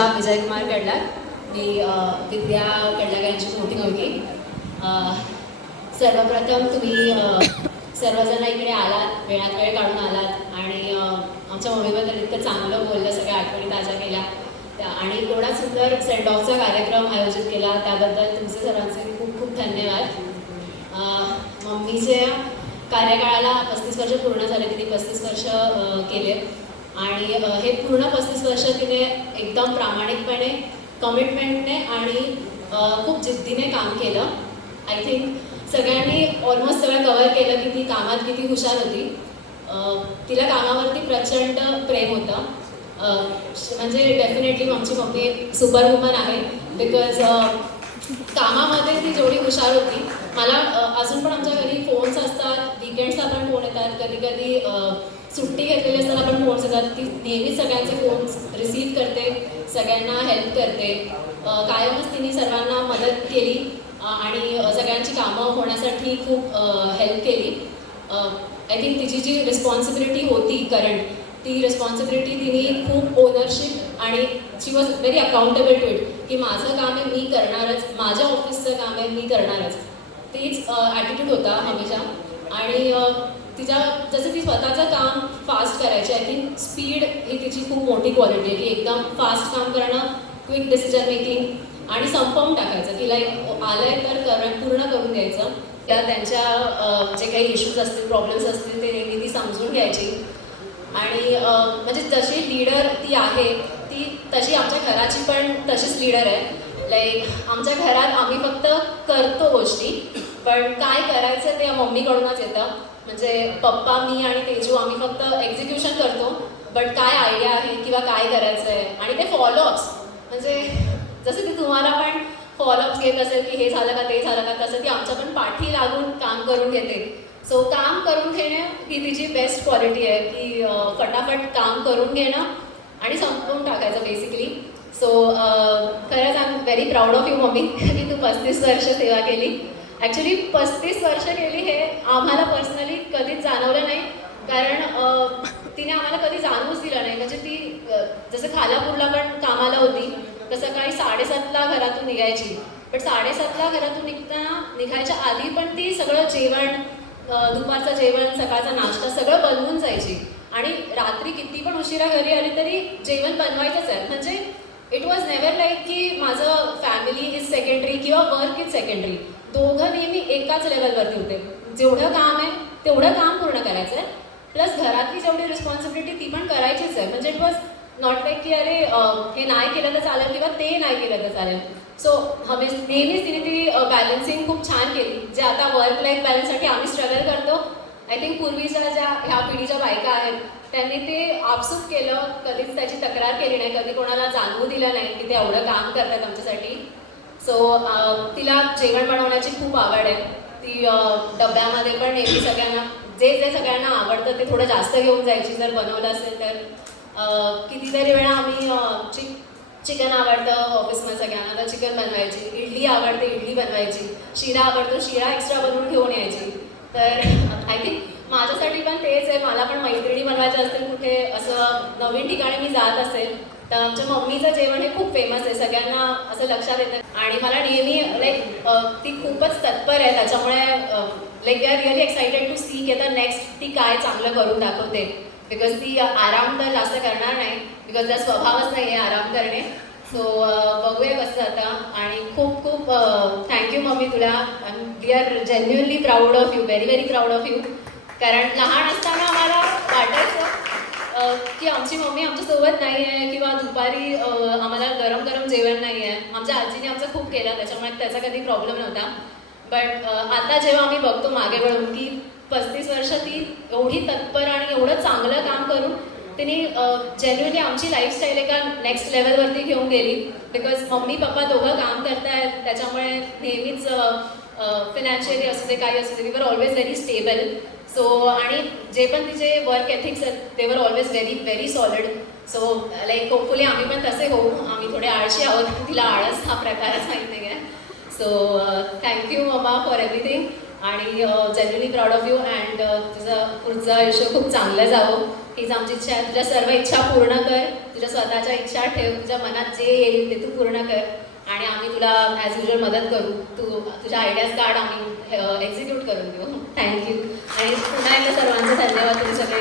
पूजा विजयकुमार कडलाक. मी विद्या कडलाक यांची मोठी मुलगी. सर्वप्रथम तुम्ही सर्वजण इकडे आलात, वेळात वेळ काढून आलात आणि आमच्या मम्मीबद्दल इतकं चांगलं बोललं, सगळ्या आठवणी ताज्या केल्या आणि एवढा सुंदर सेंड ऑफचा कार्यक्रम आयोजित केला त्याबद्दल तुमचे सर्वांचे खूप खूप धन्यवाद. मम्मीच्या कार्यकाळाला 35 वर्ष पूर्ण झाले. तिने 35 वर्ष केले आणि हे पूर्ण 35 वर्ष तिने एकदम प्रामाणिकपणे, कमिटमेंटने आणि खूप जिद्दीने काम केलं. आय थिंक सगळ्यांनी ऑलमोस्ट सगळं कव्हर केलं की ती कामात किती हुशार होती. तिला कामावरती प्रचंड प्रेम होतं. म्हणजे डेफिनेटली आमची मम्मी सुपर वुमन आहे बिकॉज कामामध्ये ती जेवढी हुशार होती. मला अजून पण आमच्या घरी फोन्स असतात, वीकेंड्सला पण फोन येतात, कधी कधी सुट्टी घेतलेली असताना पण फोन्स येतात. ती नेहमीच सगळ्यांचे फोन्स रिसीव्ह करते, सगळ्यांना हेल्प करते. कायमच तिने सर्वांना मदत केली आणि सगळ्यांची कामं होण्यासाठी खूप हेल्प केली. आय थिंक तिची जी रिस्पॉन्सिबिलिटी होती करंट, ती रिस्पॉन्सिबिलिटी तिने खूप ओनरशिप आणि she was very accountable to it की माझं काम आहे मी करणारच, माझ्या ऑफिसचं काम आहे मी करणारच. तीच ॲटिट्यूड होता हमेशा. आणि तिच्या जसं ती स्वतःचं काम फास्ट करायची. आय थिंक स्पीड ही तिची खूप मोठी क्वालिटी आहे की एकदम फास्ट काम करणं, क्विक डिसिजन मेकिंग आणि संपवून टाकायचं. तिला आलंय तर पूर्ण करून द्यायचं. त्यांच्या जे काही इश्यूज असतील, प्रॉब्लेम्स असतील ते नेहमी ती समजून घ्यायची. आणि म्हणजे जशी लीडर ती आहे ती तशी आमच्या घराची पण तशीच लीडर आहे. लाईक आमच्या घरात आम्ही फक्त करतो गोष्टी, पण काय करायचं ते मम्मीकडूनच येतं. म्हणजे पप्पा, मी आणि तेजू आम्ही फक्त एक्झिक्युशन करतो, बट काय आयडिया आहे किंवा काय करायचं आहे आणि ते फॉलोअप्स, म्हणजे जसं ती तुम्हाला पण फॉलोअप्स घेत असेल की हे झालं का ते झालं का, तसं ती आमच्या पण पाठी लागून काम करून घेते. सो काम करून घेणं ही तिची बेस्ट क्वालिटी आहे की फटाफट काम करून घेणं आणि संपवून टाकायचं बेसिकली. सो खरंच I am very proud of you mummy की तू 35 वर्ष सेवा केली. ॲक्च्युली 35 वर्ष केली हे आम्हाला पर्सनली कधीच जाणवलं नाही, कारण तिने आम्हाला कधी जाणवूच दिलं नाही. म्हणजे ती जसं खालापूरला पण कामाला होती तर सकाळी 7:30ला घरातून निघायची, बट 7:30ला घरातून निघायच्या आधी पण ती सगळं जेवण, दुपारचं जेवण, सकाळचा नाश्ता सगळं बनवून जायची आणि रात्री किती पण उशिरा घरी आली तरी जेवण बनवायचंच आहे. म्हणजे इट वॉज नेव्हर लाईक की माझं फॅमिली इज सेकंडरी किंवा वर्क इज सेकंडरी. दोघं नेहमी एकाच लेवलवरती होते. जेवढं काम आहे तेवढं काम पूर्ण करायचं आहे, प्लस घरातली जेवढी रिस्पॉन्सिबिलिटी ती पण करायचीच आहे. म्हणजे इट वॉज नॉट लाईक की अरे हे नाही केलं तर चालेल किंवा ते नाही केलं तर चालेल. सो नेहमीच तिने ती बॅलन्सिंग खूप छान केली. जे आता वर्क लाईफ बॅलन्ससाठी आम्ही स्ट्रगल करतो, आय थिंक पूर्वीच्या ज्या ह्या पिढीच्या बायका आहेत त्यांनी ते आपसूक केलं, कधीच त्याची तक्रार केली नाही, कधी कोणाला जाणवू दिलं नाही की ते एवढं काम करतात आमच्यासाठी. सो तिला जेवण बनवण्याची खूप आवड आहे. ती डब्यामध्ये पण नेहमी सगळ्यांना जे जे सगळ्यांना आवडतं ते थोडं जास्त घेऊन जायची जर बनवलं असेल तर. कितीतरी वेळा आम्ही चिकन आवडतं ऑफिसमध्ये सगळ्यांना तर चिकन बनवायची, इडली आवडते इडली बनवायची, शिरा आवडतो शिरा एक्स्ट्रा बनवून घेऊन यायची. तर आय थिंक माझ्यासाठी पण तेच आहे. मला पण मैत्रिणी बनवायच्या असतील, कुठे असं नवीन ठिकाणी मी जात असेल तर आमच्या मम्मीचं जेवण हे खूप फेमस आहे, सगळ्यांना असं लक्षात येतं. आणि मला नेहमी लाईक ती खूपच तत्पर आहे, त्याच्यामुळे like we are really excited to see की आता नेक्स्ट ती काय चांगलं करून दाखवते. बिकॉज ती आराम तर जास्त करणार नाही, बिकॉज त्या स्वभावच नाही आहे आराम करणे. सो बघूया कसं जातं. आणि खूप खूप थँक्यू मम्मी तुला. We are genuinely proud of you, very very proud of you. कारण लहान असताना आम्हाला वाटायचं की आमची मम्मी आमच्यासोबत नाही आहे किंवा दुपारी आम्हाला गरम गरम जेवण नाही आहे. आमच्या आजीने आमचं खूप केलं त्याच्यामुळे त्याचा कधी प्रॉब्लेम नव्हता. बट आता जेव्हा आम्ही बघतो मागे वळून की 35 वर्ष ती एवढी तत्पर आणि एवढं चांगलं काम करून तिने जेन्युअली आमची लाईफस्टाईल एका नेक्स्ट लेवलवरती घेऊन गेली. बिकॉज मम्मी पप्पा दोघं काम करत आहेत त्याच्यामुळे नेहमीच फिनॅन्शियली असू दे काही असू दे we were always very stable. So आणि जे पण तिचे वर्क एथिक्स आहेत ते were always very very solid. So like hopefully आम्ही पण तसे होऊ. आम्ही थोडे आळशी आहोत, तिला आळस हा प्रकारच माहीत नाही आहे. So thank you mama for everything आणि genuinely proud of you. And तुझं पुढचं आयुष्य खूप चांगलं जावं. हीच आमची इच्छा आहे. तुझ्या सर्व इच्छा पूर्ण कर, तुझ्या स्वतःच्या इच्छा ठेव, तुझ्या मनात जे येईल ते तू पूर्ण कर आणि आम्ही तुला ॲज युजल मदत करू. तू तुझ्या आयडियाज काढ, आम्ही एक्झिक्यूट करून घेऊ. थँक्यू आणि पुन्हा एकदा सर्वांचे धन्यवाद. तुम्ही सगळे